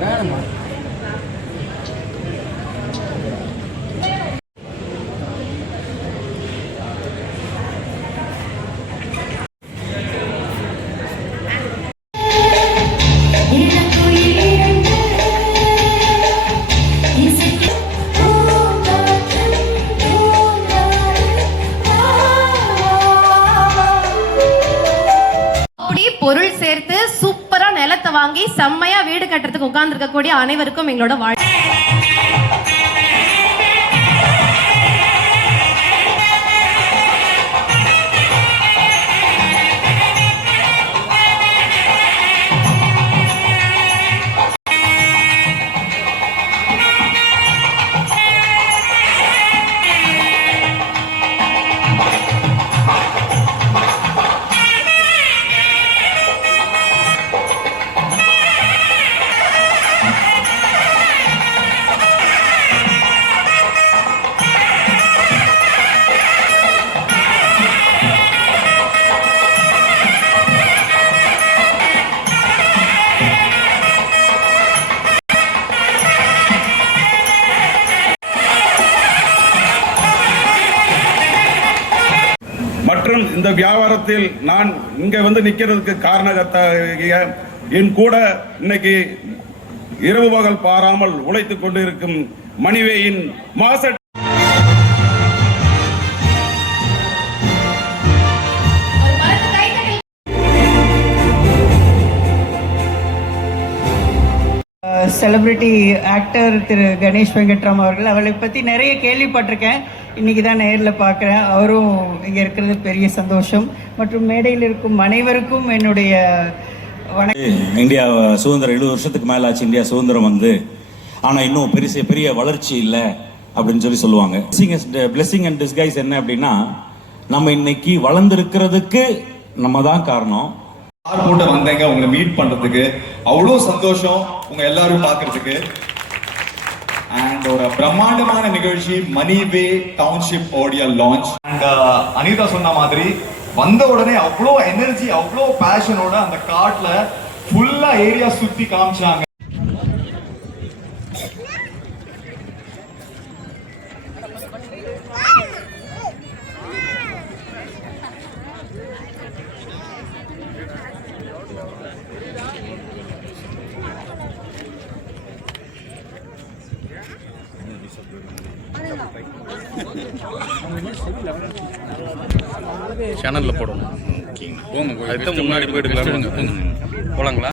வேணுமா? பொருள் சேர்த்து சூப்பரா நிலத்தை வாங்கி செம்மையா வீடு கட்டுறதுக்கு உட்கார்ந்து இருக்கக்கூடிய அனைவருக்கும் எங்களோட வாழ்க்கை. மற்றும் இந்த வியாபாரத்தில் நான் இங்க வந்து நிக்கிறதுக்கு காரணகர்த்தாகிய என் கூட இன்னைக்கு இரவு பகல் பாராமல் உழைத்துக் கொண்டிருக்கும் மணிவேயின் மாச செலிபிரிட்டி ஆக்டர் திரு கணேஷ் வெங்கட்ராம் அவர்கள், அவளை பற்றி நிறைய கேள்விப்பட்டிருக்கேன். இன்றைக்கி தான் நேரில் பார்க்குறேன். அவரும் இங்கே இருக்கிறது பெரிய சந்தோஷம். மற்றும் மேடையில் இருக்கும் அனைவருக்கும் என்னுடைய வணக்கம். இந்தியா சுதந்திரம் 70 வருஷத்துக்கு மேலே ஆச்சு. இந்தியா சுதந்திரம் வந்து ஆனால் இன்னும் பெரிய வளர்ச்சி இல்லை அப்படின்னு சொல்லுவாங்க. பிளெஸிங் அண்ட் டிஸ்கைஸ் என்ன அப்படின்னா, நம்ம இன்னைக்கு வளர்ந்துருக்கிறதுக்கு நம்ம தான் காரணம். போட்டு வந்தேங்க உங்களை மீட் பண்றதுக்கு அவ்வளோ சந்தோஷம் உங்க எல்லாரும் பார்க்கறதுக்கு. அண்ட் ஒரு பிரம்மாண்டமான நிகழ்ச்சி மணிவே township audio launch. And Anitha சொன்ன மாதிரி வந்த உடனே அவ்வளோ எனர்ஜி அவ்வளோ பேஷனோட அந்த கார்ட்ல ஃபுல்லா ஏரியா சுத்தி காமிச்சாங்க. சேனல்ல போடணும். போங்க, அதுக்கு முன்னாடி போய் எடுக்கலாம். போலாங்களா?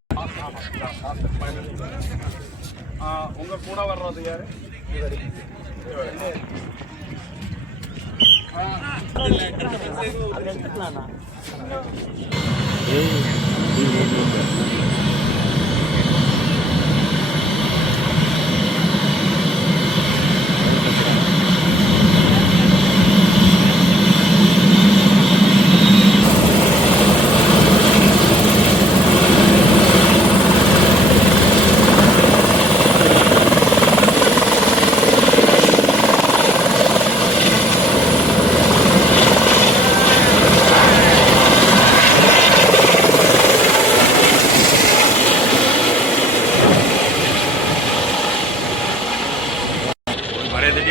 உங்க கூட வர்றது யாரு?